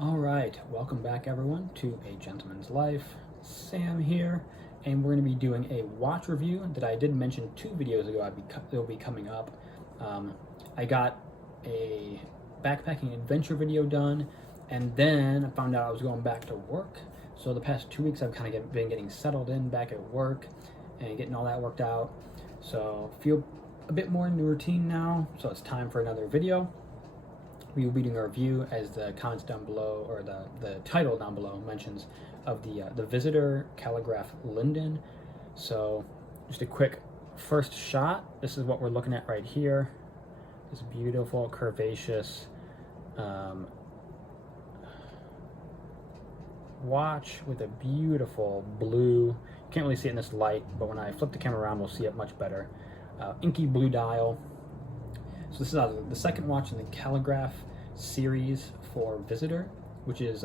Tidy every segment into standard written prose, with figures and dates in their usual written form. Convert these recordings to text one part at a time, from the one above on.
All right, welcome back everyone to A Gentleman's Life. Sam here, and we're going to be doing a watch review that I did mention 2 videos ago. It'll be coming up. I got a backpacking adventure video done, and then I found out I was going back to work. So the past 2 weeks I've kind of been getting settled in back at work and getting all that worked out. So feel a bit more in the routine now, so it's time for another video. We will be doing a review, as the comments down below, or the title down below mentions, of the Visitor Calligraph Linden. So just a quick first shot. This is what we're looking at right here. This beautiful curvaceous watch with a beautiful blue, you can't really see it in this light, but when I flip the camera around we'll see it much better. Inky blue dial. So this is the second watch in the Calligraph series for Visitor, which is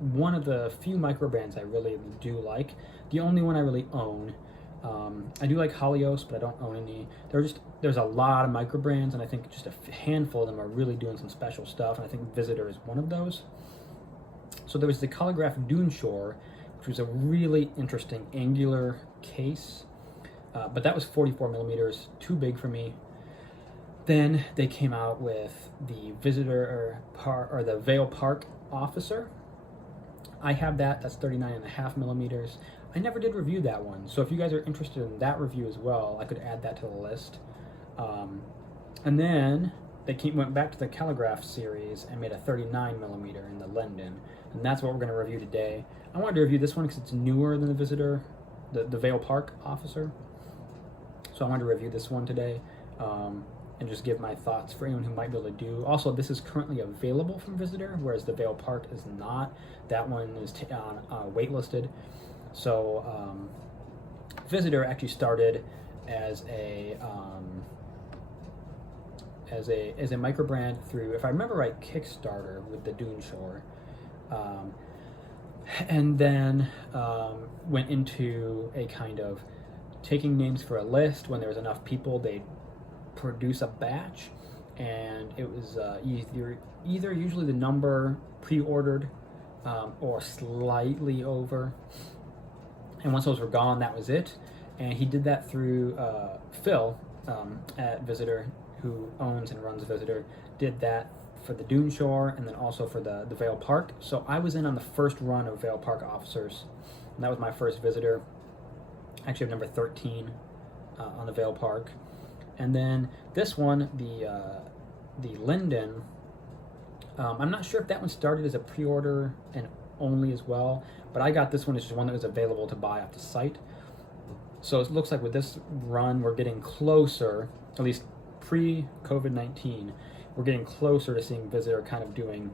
one of the few micro brands I really do like. The only one I really own. I do like Halios, but I don't own any. There's a lot of micro brands, and I think just a handful of them are really doing some special stuff, and I think Visitor is one of those. So there was the Calligraph Dune Shore, which was a really interesting angular case, but that was 44 millimeters, too big for me. Then they came out with the Visitor or the Vale Park Officer. I have that. That's 39.5 millimeters. I never did review that one, so if you guys are interested in that review as well, I could add that to the list. And then they went back to the Calligraph series and made a 39 millimeter in the Linden, and that's what we're going to review today. I wanted to review this one because it's newer than the Visitor, the Vale Park Officer. So I wanted to review this one today. And just give my thoughts for anyone who might be able to do. Also, this is currently available from Visitor, whereas the Vale Park is not. That one is waitlisted. So Visitor actually started as a micro brand through, if I remember right, Kickstarter with the Dune Shore, and then went into a kind of taking names for a list. When there was enough people, they produce a batch, and it was either usually the number pre-ordered or slightly over, and once those were gone, that was it. And he did that through Phil at Visitor, who owns and runs Visitor, did that for the Dune Shore and then also for the Vale Park. So I was in on the first run of Vale Park Officers, and that was my first Visitor. Actually, I'm number 13 on the Vale Park. And then this one, the Linden, I'm not sure if that one started as a pre-order and only as well, but I got this one as just one that was available to buy off the site. So it looks like with this run, we're getting closer, at least pre-COVID-19, we're getting closer to seeing Visitor kind of doing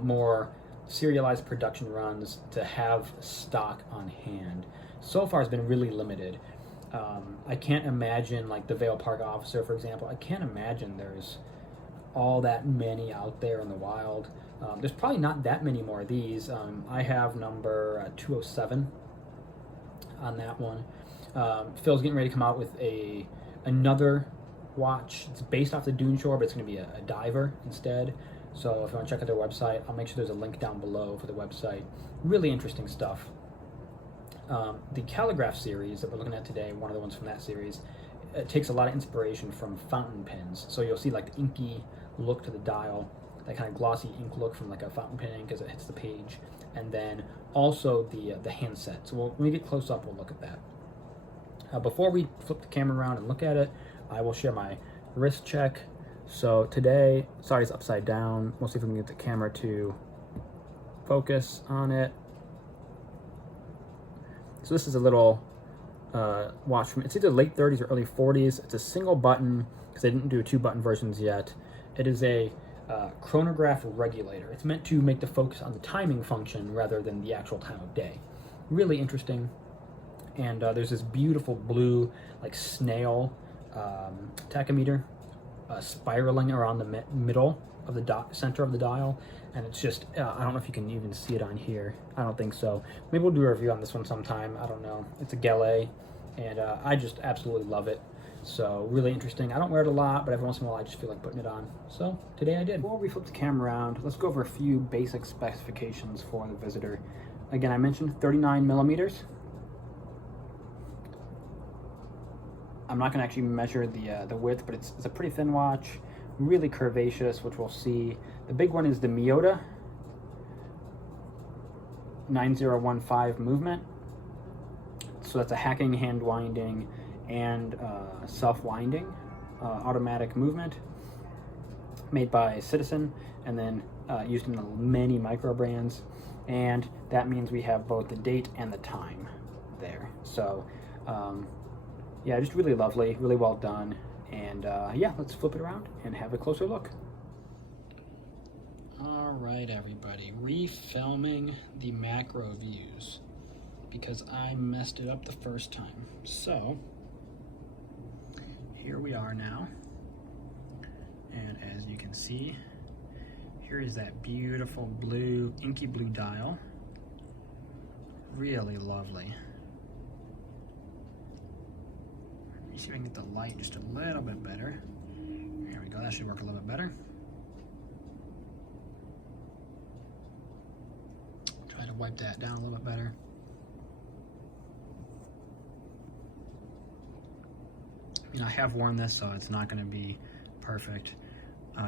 more serialized production runs to have stock on hand. So far, it's been really limited. I can't imagine, like the Vale Park Officer, for example, I can't imagine there's all that many out there in the wild. There's probably not that many more of these. I have number 207 on that one. Phil's getting ready to come out with another watch. It's based off the Dune Shore, but it's going to be a diver instead. So if you want to check out their website, I'll make sure there's a link down below for the website. Really interesting stuff. The Calligraph series that we're looking at today, one of the ones from that series, it takes a lot of inspiration from fountain pens. So you'll see like the inky look to the dial, that kind of glossy ink look from like a fountain pen ink as it hits the page, and then also the handset. So when we get close up, we'll look at that. Before we flip the camera around and look at it, I will share my wrist check. So today, sorry it's upside down. We'll see if we can get the camera to focus on it. So this is a little watch from, it's either late 30s or early 40s. It's a single button, because they didn't do 2-button versions yet. It is a chronograph regulator. It's meant to make the focus on the timing function rather than the actual time of day. Really interesting. And there's this beautiful blue, like snail tachometer spiraling around the middle of the center of the dial, and it's just I don't know if you can even see it on here. I don't think so. Maybe we'll do a review on this one sometime. I don't know. It's a Galet, and I just absolutely love it. So really interesting. I don't wear it a lot, but every once in a while I just feel like putting it on. So today I did. Before we flip the camera around, let's go over a few basic specifications for the Visitor. Again, I mentioned 39 millimeters. I'm not going to actually measure the width, but it's a pretty thin watch, really curvaceous, which we'll see. The big one is the Miyota 9015 movement. So that's a hacking, hand winding, and self-winding automatic movement made by Citizen, and then used in the many micro brands. And that means we have both the date and the time there. So yeah, just really lovely, really well done. And yeah, let's flip it around and have a closer look. All right, everybody, refilming the macro views because I messed it up the first time. So here we are now. And as you can see, here is that beautiful blue, inky blue dial. Really lovely. Let me see if I can get the light just a little bit better. There we go, that should work a little bit better. Try to wipe that down a little bit better. You know, I have worn this, so it's not going to be perfect.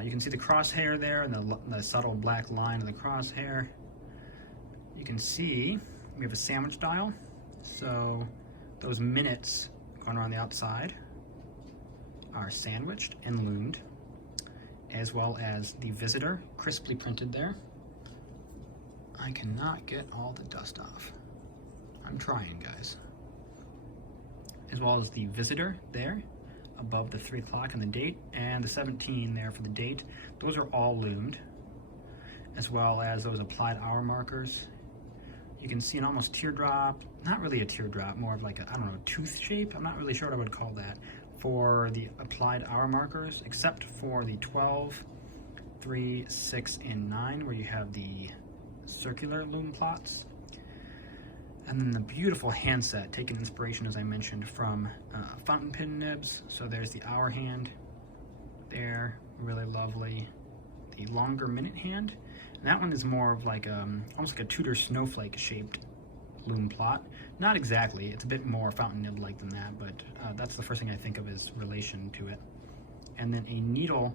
You can see the crosshair there and the subtle black line of the crosshair. You can see we have a sandwich dial, so those minutes going around the outside are sandwiched and loomed, as well as the Visitor crisply printed there. I cannot get all the dust off. I'm trying, guys. As well as the Visitor there above the 3 o'clock and the date, and the 17 there for the date. Those are all loomed, as well as those applied hour markers. You can see an almost teardrop, not really a teardrop, more of like a, I don't know, tooth shape. I'm not really sure what I would call that for the applied hour markers, except for the 12, 3, 6, and 9, where you have the circular loom plots. And then the beautiful handset, taking inspiration, as I mentioned, from fountain pen nibs. So there's the hour hand there, really lovely. The longer minute hand, and that one is more of like almost like a Tudor snowflake shaped loom plot. Not exactly, it's a bit more fountain nib like than that, but that's the first thing I think of as relation to it. And then a needle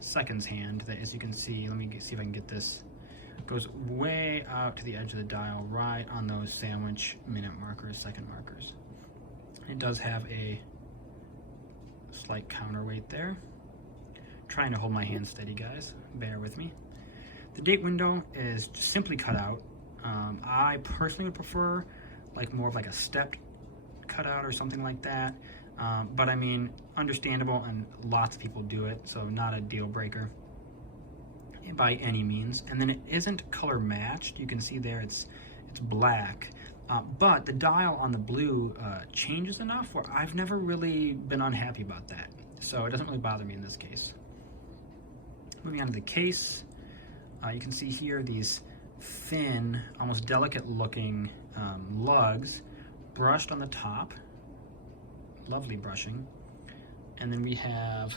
seconds hand that, as you can see, let me see if I can get this, goes way out to the edge of the dial, right on those sandwich minute markers, second markers. It does have a slight counterweight there. Trying to hold my hand steady, guys, bear with me. The date window is just simply cut out. I personally would prefer like more of like a stepped cutout or something like that, but I mean, understandable, and lots of people do it, so not a deal breaker by any means. And then it isn't color matched. You can see there it's black, but the dial on the blue changes enough where I've never really been unhappy about that, so it doesn't really bother me in this case. Moving on to the case, you can see here these thin, almost delicate looking lugs brushed on the top, lovely brushing. And then we have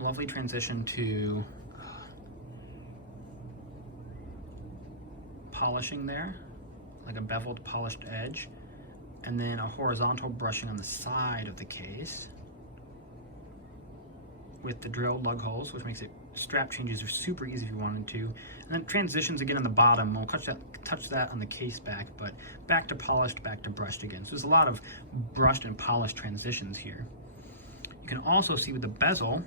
lovely transition to polishing there, like a beveled polished edge, and then a horizontal brushing on the side of the case with the drilled lug holes, which makes it, strap changes are super easy if you wanted to. And then transitions again on the bottom. We'll touch that on the case back, but back to polished, back to brushed again. So there's a lot of brushed and polished transitions here. You can also see with the bezel,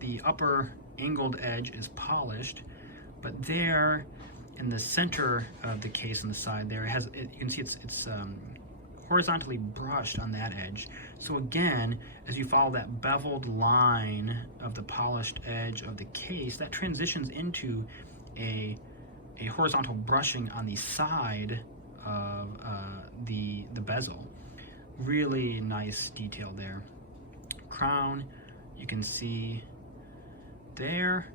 the upper angled edge is polished, but there in the center of the case on the side there, you can see it's horizontally brushed on that edge. So again, as you follow that beveled line of the polished edge of the case, that transitions into a horizontal brushing on the side of the bezel. Really nice detail there. Crown, you can see there,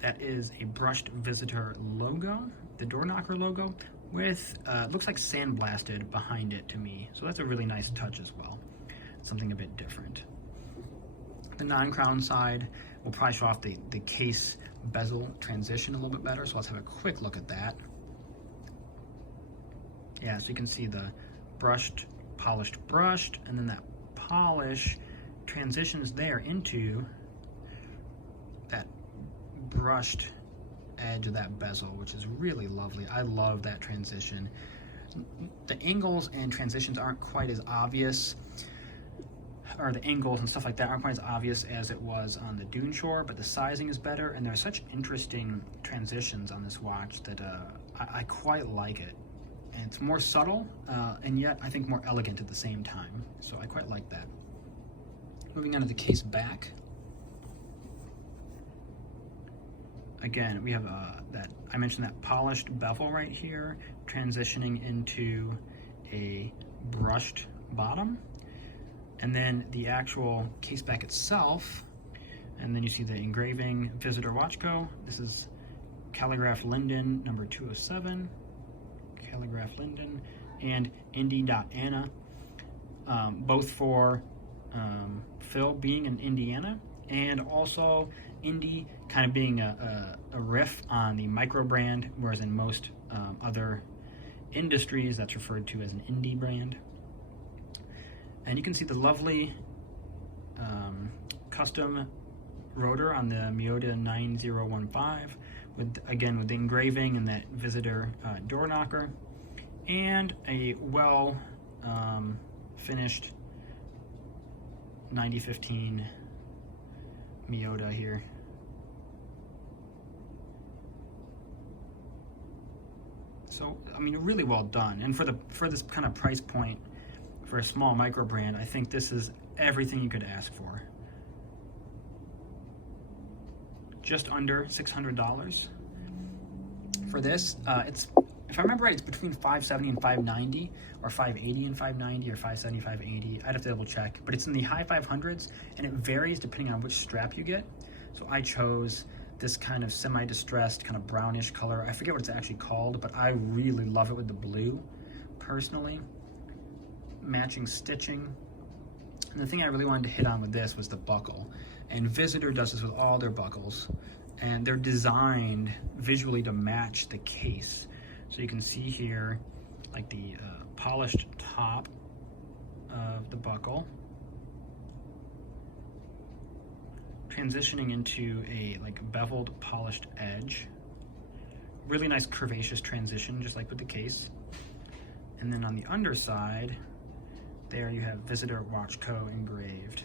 that is a brushed Visitor logo, the door knocker logo. with, looks like sandblasted behind it to me. So that's a really nice touch as well. Something a bit different. The non-crown side will probably show off the case bezel transition a little bit better. So let's have a quick look at that. Yeah, so you can see the brushed, polished, and then that polish transitions there into that brushed edge of that bezel, which is really lovely. I love that transition. The angles and transitions aren't quite as obvious, or the angles and stuff like that aren't quite as obvious as it was on the Dune Shore, but the sizing is better, and there's such interesting transitions on this watch that I quite like it. And it's more subtle, and yet I think more elegant at the same time. So I quite like that. Moving on to the case back. Again, we have that, I mentioned that polished bevel right here, transitioning into a brushed bottom. And then the actual case back itself, and then you see the engraving, Visitor Watch Co. This is Calligraph Linden, number 207. Calligraph Linden, and Indy.Anna, both for Phil being in Indiana, and also Indy kind of being a riff on the micro brand, whereas in most other industries that's referred to as an indie brand. And you can see the lovely custom rotor on the Miyota 9015 with the engraving and that visitor door knocker, and a well finished 9015 Miyota here. So I mean, really well done, and for this kind of price point for a small micro brand, I think this is everything you could ask for. Just under $600 for this. It's, if I remember right, it's between $570 and $590, or $580 and $590, or $570, $580. I'd have to double check, but it's in the high 500s, and it varies depending on which strap you get. So I chose this kind of semi-distressed, kind of brownish color. I forget what it's actually called, but I really love it with the blue, personally. Matching stitching. And the thing I really wanted to hit on with this was the buckle. And Visitor does this with all their buckles, and they're designed visually to match the case. So you can see here, like the polished top of the buckle, transitioning into a like beveled, polished edge. Really nice curvaceous transition, just like with the case. And then on the underside, there you have Visitor Watch Co. engraved.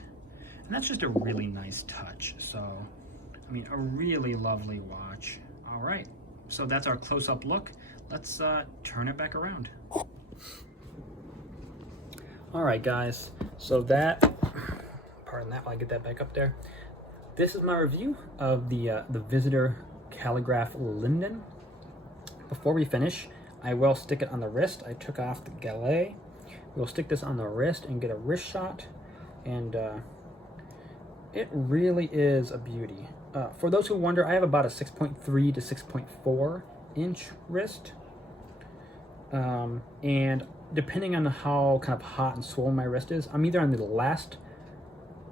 And that's just a really nice touch. So, I mean, a really lovely watch. All right, so that's our close-up look. Let's turn it back around. All right, guys, so that, pardon that while I get that back up there. This is my review of the Visitor Calligraph Linden. Before we finish, I will stick it on the wrist. I took off the gallet. We'll stick this on the wrist and get a wrist shot, and it really is a beauty. For those who wonder, I have about a 6.3 to 6.4 inch wrist, and depending on how kind of hot and swollen my wrist is, I'm either on the last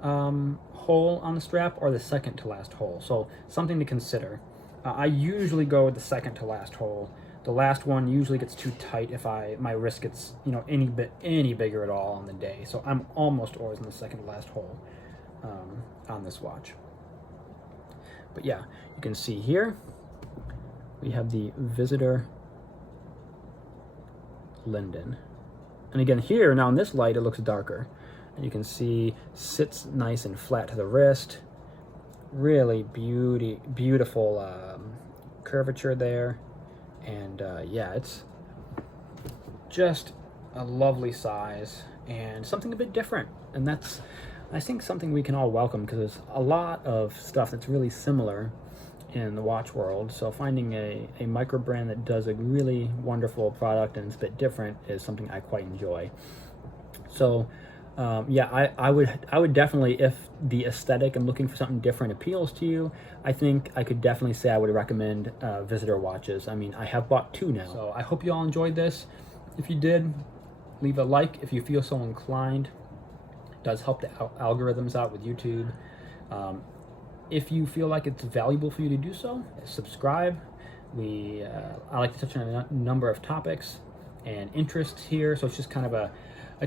hole on the strap or the second to last hole, so something to consider. I usually go with the second to last hole. The last one usually gets too tight if my wrist gets, you know, any bigger at all on the day. So I'm almost always in the second to last hole on this watch. But yeah, you can see here we have the Visitor Linden. And again here, now in this light, it looks darker. And you can see sits nice and flat to the wrist. Really beautiful curvature there. And yeah, it's just a lovely size and something a bit different. And that's, I think, something we can all welcome, because there's a lot of stuff that's really similar in the watch world. So finding a micro brand that does a really wonderful product and it's a bit different is something I quite enjoy. So Yeah, I would definitely, if the aesthetic and looking for something different appeals to you, I think I could definitely say I would recommend visitor watches. I mean, I have bought 2 now. So I hope you all enjoyed this. If you did, leave a like if you feel so inclined. It does help the algorithms out with YouTube. If you feel like it's valuable for you to do so, subscribe. I like to touch on a number of topics and interests here, so it's just kind of a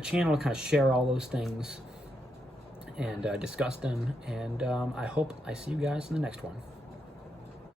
channel to kind of share all those things and discuss them. And I hope I see you guys in the next one.